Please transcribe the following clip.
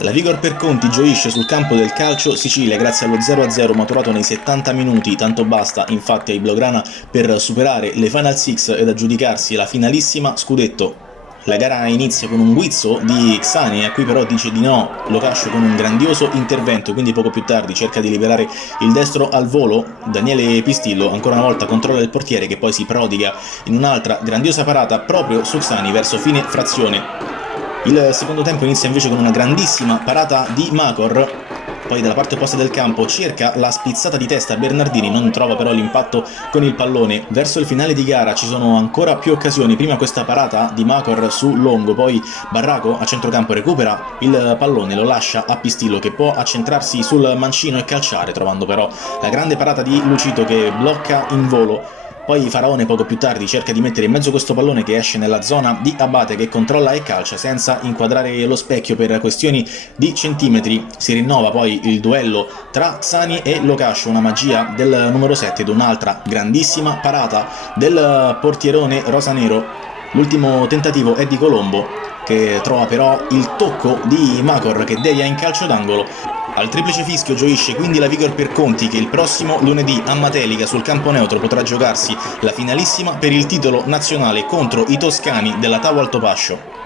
La Vigor per Conti gioisce sul campo del Calcio Sicilia grazie allo 0-0 maturato nei 70 minuti, tanto basta infatti ai Blaugrana per superare le Final Six ed aggiudicarsi la finalissima scudetto. La gara inizia con un guizzo di Xani, a cui però dice di no Locascio con un grandioso intervento, quindi poco più tardi cerca di liberare il destro al volo. Daniele Pistillo ancora una volta controlla il portiere, che poi si prodiga in un'altra grandiosa parata proprio su Xani verso fine frazione. Il secondo tempo inizia invece con una grandissima parata di Macor, poi dalla parte opposta del campo cerca la spizzata di testa Bernardini, non trova però l'impatto con il pallone. Verso il finale di gara ci sono ancora più occasioni, prima questa parata di Macor su Longo, poi Barraco a centrocampo recupera il pallone, lo lascia a Pistillo che può accentrarsi sul mancino e calciare, trovando però la grande parata di Lucito che blocca in volo. Poi Faraone poco più tardi cerca di mettere in mezzo questo pallone che esce nella zona di Abate, che controlla e calcia senza inquadrare lo specchio per questioni di centimetri. Si rinnova poi il duello tra Sani e Locascio, una magia del numero 7 ed un'altra grandissima parata del portierone rosanero. L'ultimo tentativo è di Colombo, che trova però il tocco di Macor che devia in calcio d'angolo. Al triplice fischio gioisce quindi la Vigor per Conti, che il prossimo lunedì a Matelica sul campo neutro potrà giocarsi la finalissima per il titolo nazionale contro i toscani della Tau Alto Pascio.